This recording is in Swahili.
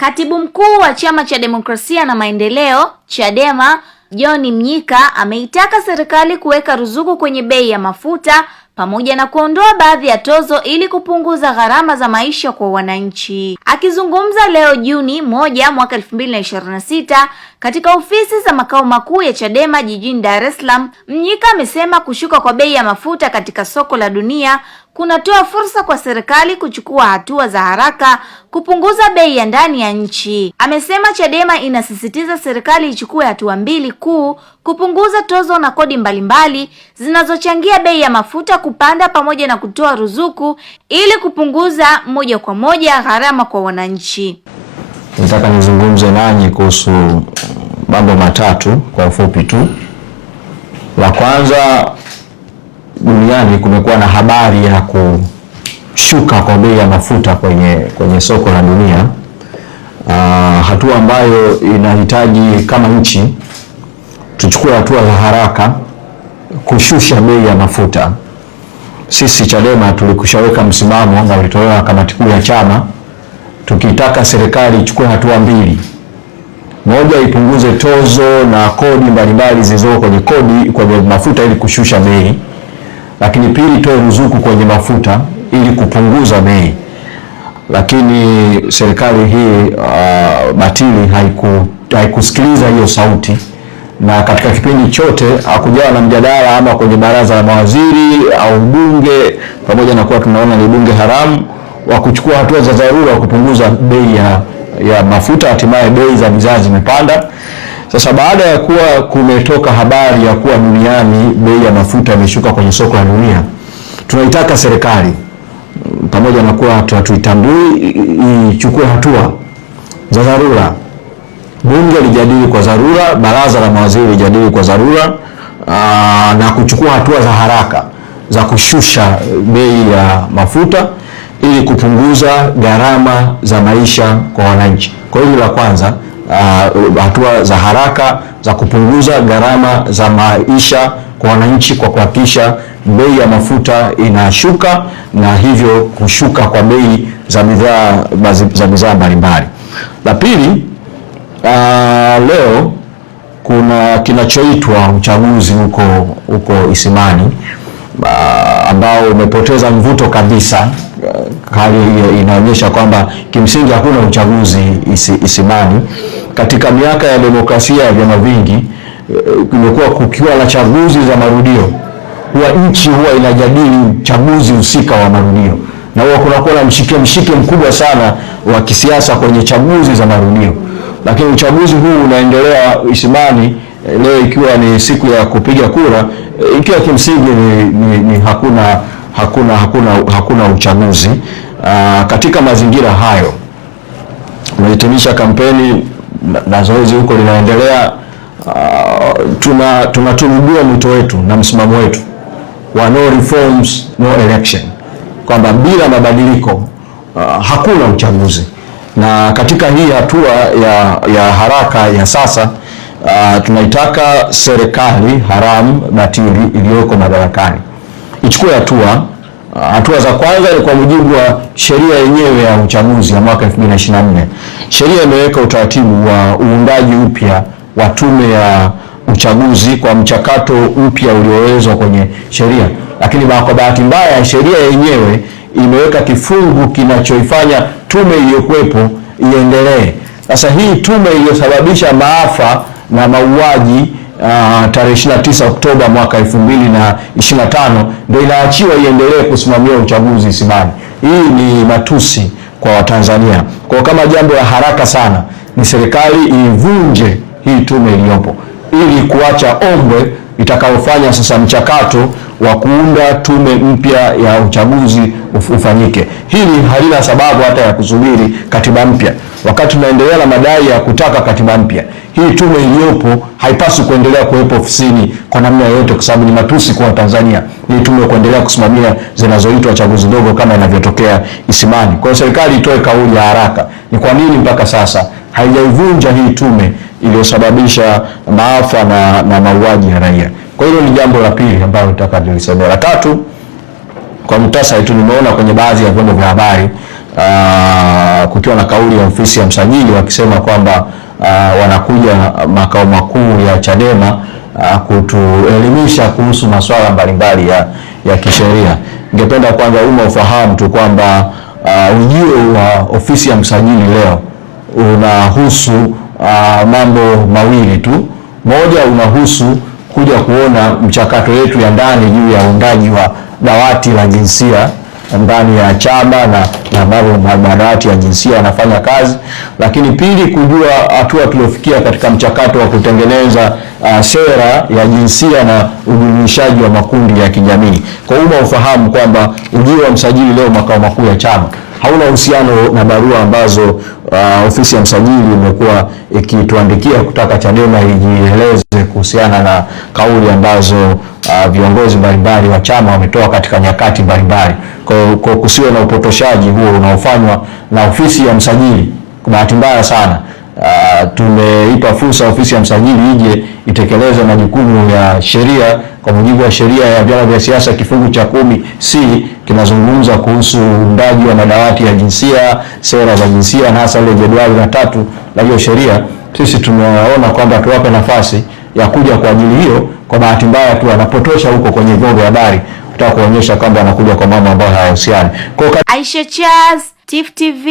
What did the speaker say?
Katibu mkuu wa Chama cha Demokrasia na Maendeleo, Chadema, John Mnyika ameitaka serikali kuweka ruzuku kwenye bei ya mafuta pamoja na kuondoa baadhi ya tozo ili kupunguza gharama za maisha kwa wananchi. Akizungumza leo Juni 1 mwaka 2026 katika ofisi za makao makuu ya Chadema jijini Dar es Salaam, Mnyika amesema kushuka kwa bei ya mafuta katika soko la dunia kunatoa fursa kwa serikali kuchukua hatua za haraka kupunguza bei ya ndani ya nchi. Amesema Chadema inasisitiza serikali ichukue hatua mbili kuu: kupunguza tozo na kodi mbalimbali zinazochangia bei ya mafuta kupanda pamoja na kutoa ruzuku ili kupunguza moja kwa moja gharama kwa wananchi. Nataka nizungumze nanyi kuhusu mambo matatu kwa ufupi tu. La kwanza, duniani kumekuwa na habari ya kushuka kwa bei ya mafuta kwenye soko la dunia. Hatua ambayo inahitaji kama nchi tuchukue hatua za haraka kushusha bei ya mafuta. Sisi Chadema tulikushaweka msimamo na ulitolewa kamati kuu ya chama tukitaka serikali ichukue hatua mbili. Moja, ipunguze tozo na kodi mbalimbali zilizo kwenye mafuta ili kushusha bei. Lakini pili, itoe ruzuku kwenye mafuta ili kupunguza bei. Lakini serikali hii batili haikusikiliza hiyo sauti, na katika kipindi chote hakujawa na mjadala ama kwenye baraza la mawaziri au bunge, pamoja na kuwa tunaona ni bunge haramu, wa kuchukua hatua za dharura kupunguza bei ya mafuta. Hatimaye bei za bidhaa zimepanda. Sasa baada ya kuwa kumetoka habari ya kuwa duniani bei ya mafuta imeshuka kwenye soko la dunia, tunaitaka serikali, pamoja na kuwa hatuitambui, ichukue hatua za dharura. Bunge lijadili kwa dharura, baraza la mawaziri lijadili kwa dharura, na kuchukua hatua za haraka za kushusha bei ya mafuta ili kupunguza gharama za maisha kwa wananchi. Kwa hiyo la kwanza, hatua za haraka za kupunguza gharama za maisha kwa wananchi kwa kuhakikisha bei ya mafuta inashuka na hivyo kushuka kwa bei za bidhaa mbalimbali. La pili, leo kuna kinachoitwa uchaguzi huko Isimani ambao umepoteza mvuto kabisa. Hali inaonyesha kwamba kimsingi hakuna uchaguzi Isimani. Katika miaka ya demokrasia ya vyama vingi kumekuwa kukiwa na chaguzi za marudio. Nchi huwa inajadili uchaguzi husika wa marudio, na huwa kunakuwa na mshike mkubwa sana wa kisiasa kwenye chaguzi za marudio. Lakini uchaguzi huu unaendelea Isimani leo ikiwa ni siku ya kupiga kura, ikiwa kimsingi ni hakuna uchaguzi. Katika mazingira hayo tunahitimisha kampeni na zoezi huko linaendelea. Tunaturudia mwito wetu na msimamo wetu wa no reforms no election, kwamba bila mabadiliko hakuna uchaguzi. Na katika hii hatua ya haraka ya sasa, tunaitaka serikali haramu batili iliyoko madarakani ichukue hatua za kwanza ni kwa mujibu wa sheria yenyewe ya uchaguzi ya mwaka 2024. Sheria imeweka utaratibu wa uundaji upya wa tume ya uchaguzi kwa mchakato mpya uliowezwa kwenye sheria, lakini kwa bahati mbaya sheria yenyewe imeweka kifungu kinachoifanya tume iliyokuwepo iendelee. Sasa hii tume iliyosababisha maafa na mauaji tarehe 29 Oktoba mwaka 2025 ndio inaachiwa iendelee kusimamia uchaguzi Isimani. Hii ni matusi kwa Watanzania. Kwa kama jambo la haraka sana ni serikali ivunje hii tume iliyopo ili kuacha ombwe itakayofanya sasa mchakato wa kuunda tume mpya ya uchaguzi ufanyike. Hili halina sababu hata ya kusubiri katiba mpya. Wakati tunaendelea na madai ya kutaka katiba mpya, hii tume iliyopo haipaswi kuendelea kuwepo ofisini kwa namna yoyote, kwa sababu ni matusi kwa Tanzania hii tume kuendelea kusimamia zinazoitwa chaguzi ndogo kama inavyotokea Isimani. Kwa hiyo serikali itoe kauli ya haraka, ni kwa nini mpaka sasa haijaivunja hii tume iliyosababisha maafa na mauaji ya raia. Kwa hiyo ni jambo la pili ambalo nataka niliseme. La tatu, kwa muhtasari tu, nimeona kwenye baadhi ya vyombo vya habari kukiwa na kauli ya ofisi ya msajili wakisema kwamba wanakuja makao makuu ya Chadema kutuelimisha kuhusu masuala mbalimbali ya kisheria. Ningependa kwanza umma ufahamu tu kwamba ujio wa ofisi ya msajili leo unahusu mambo mawili tu. Moja, unahusu kuja kuona mchakato yetu ya ndani juu ya uundaji wa dawati la jinsia ndani ya chama na ambavyo madawati ya jinsia yanafanya kazi, lakini pili, kujua hatua tuliofikia katika mchakato wa kutengeneza sera ya jinsia na ujumuishaji wa makundi ya kijamii. Kwa umma ufahamu kwamba ujio wa msajili leo makao makuu ya chama hauna uhusiano na barua ambazo ofisi ya msajili imekuwa ikituandikia kutaka Chadema ijieleze kuhusiana na kauli ambazo viongozi mbalimbali wa chama wametoa katika nyakati mbalimbali. Kwa kusiwe na upotoshaji huo unaofanywa na ofisi ya msajili. Kwa bahati mbaya sana tumeipa fursa ofisi ya msajili ije itekeleze majukumu ya sheria kwa mujibu wa sheria ya vyama vya siasa kifungu cha 10C kinazungumza kuhusu uundaji wa madawati ya jinsia, sera za jinsia na hasa ile jedwali la 3 la hiyo sheria. Sisi tumeona kwamba tuwape nafasi ya kuja kwa ajili hiyo. Kwa bahati mbaya tu anapotosha huko kwenye vyombo vya habari kutaka kuonyesha kwamba anakuja kwa mambo ambayo hayahusiani. Aisha Charles, Tifu TV.